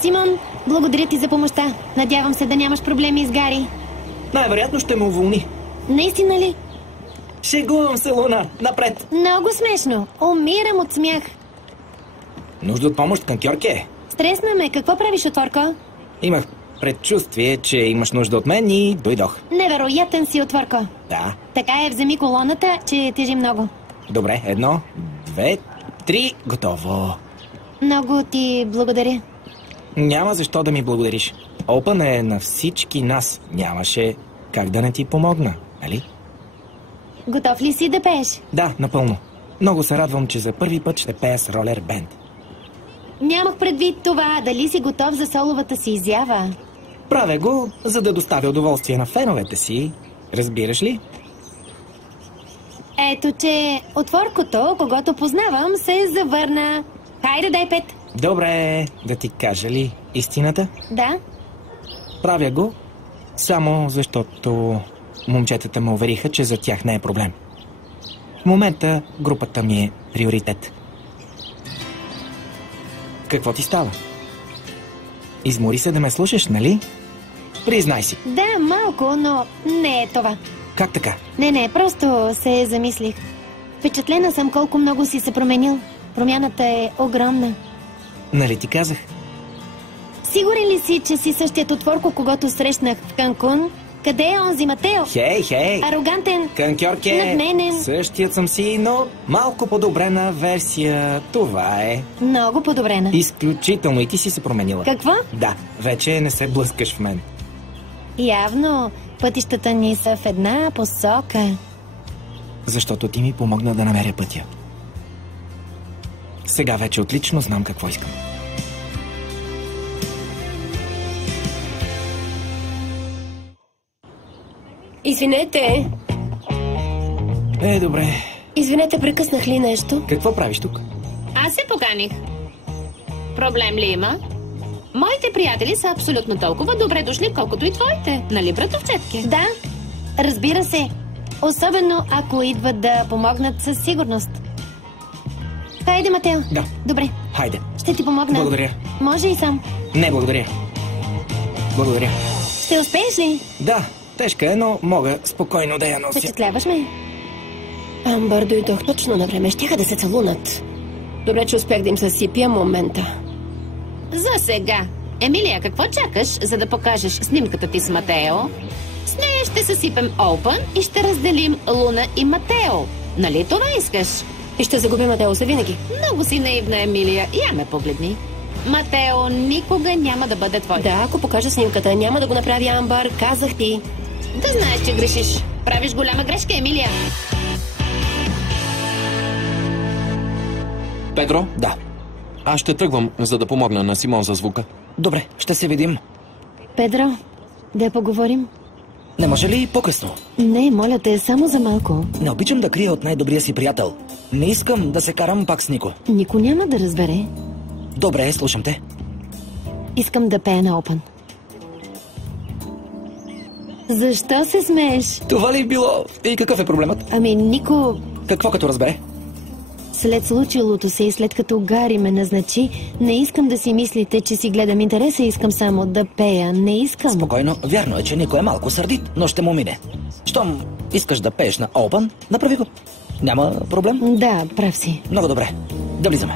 Симон, благодаря ти за помощта. Надявам се да нямаш проблеми с Гари. Най-вероятно ще ме уволни. Наистина ли? Шегувам се, Луна. Напред. Много смешно. Умирам от смях. Нужда от помощ, Канкьорке? Стресна ме. Какво правиш, Отворко? Имах предчувствие, че имаш нужда от мен и дойдох. Невероятен си, Отворко. Да. Така е, вземи колоната, че тежи много. Добре, 1, 2, 3, готово. Много ти благодаря. Няма защо да ми благодариш. Опън е на всички нас. Нямаше как да не ти помогна, нали? Готов ли си да пееш? Да, напълно. Много се радвам, че за първи път ще пея с ролер бенд. Нямах предвид това. Дали си готов за соловата си изява? Правя го, за да доставя удоволствие на феновете си. Разбираш ли? Ето, че Отворкото, когато познавам, се завърна. Хайде, дай 5. Добре, да ти кажа ли истината? Да? Правя го, само защото момчетата ме увериха, че за тях не е проблем. В момента групата ми е приоритет. Какво ти става? Измори се да ме слушаш, нали? Признай си. Да, малко, но не е това. Как така? Не, просто се замислих. Впечатлена съм колко много си се променил. Промяната е огромна. Нали ти казах? Сигурен ли си, че си същият Отворко, когато срещнах в Канкун? Къде е онзи Матео? Хей! Арогантен, Канкьорке! надменен. Същият съм си, но малко подобрена версия. Това е. Много подобрена. Изключително и ти си се променила. Какво? Да, вече не се блъскаш в мен. Явно пътищата ни са в една посока. Защото ти ми помогна да намеря пътя. Сега вече отлично знам какво искам. Извинете. Добре. Извинете, прекъснах ли нещо? Какво правиш тук? Аз се поканих. Проблем ли има? Моите приятели са абсолютно толкова добре дошли, колкото и твоите. Нали, братовчетки? Да, разбира се. Особено ако идват да помогнат със сигурност. Хайде, Матео. Да. Добре. Хайде. Ще ти помогна. Благодаря. Може и сам. Не, благодаря. Благодаря. Ще успееш ли? Да, тежка е, но мога спокойно да я нося. Впечатляваш ме. Амбър, дойдох точно на време. Щяха да се целунат. Добре, че успях да им съсипя момента. За сега. Емилия, какво чакаш, за да покажеш снимката ти с Матео? С нея ще съсипем Опън и ще разделим Луна и Матео. Нали това искаш? И ще загубя Матео за винаги. Много си наивна, Емилия. Я ме погледни. Матео никога няма да бъде твой. Да, ако покажа снимката, няма да го направя, Амбър. Казах ти. Да знаеш, че грешиш. Правиш голяма грешка, Емилия. Педро? Да. Аз ще тръгвам, за да помогна на Симон за звука. Добре, ще се видим. Педро, да поговорим? Не може ли по-късно? Не, моля те, само за малко. Не обичам да крия от най-добрия си приятел. Не искам да се карам пак с Нико. Нико няма да разбере. Добре, слушам те. Искам да пея на Опън. Защо се смееш? Това ли било? И какъв е проблемът? Ами, Нико, Какво като разбере? след случилото се и след като Гари ме назначи, не искам да си мислите, че си гледам интереса, искам само да пея. Не искам. Спокойно, вярно е, че Нико е малко сърдит, но ще му мине. Щом искаш да пееш на Опън, направи го. Няма проблем? Да, прав си. Много добре. Да влизаме.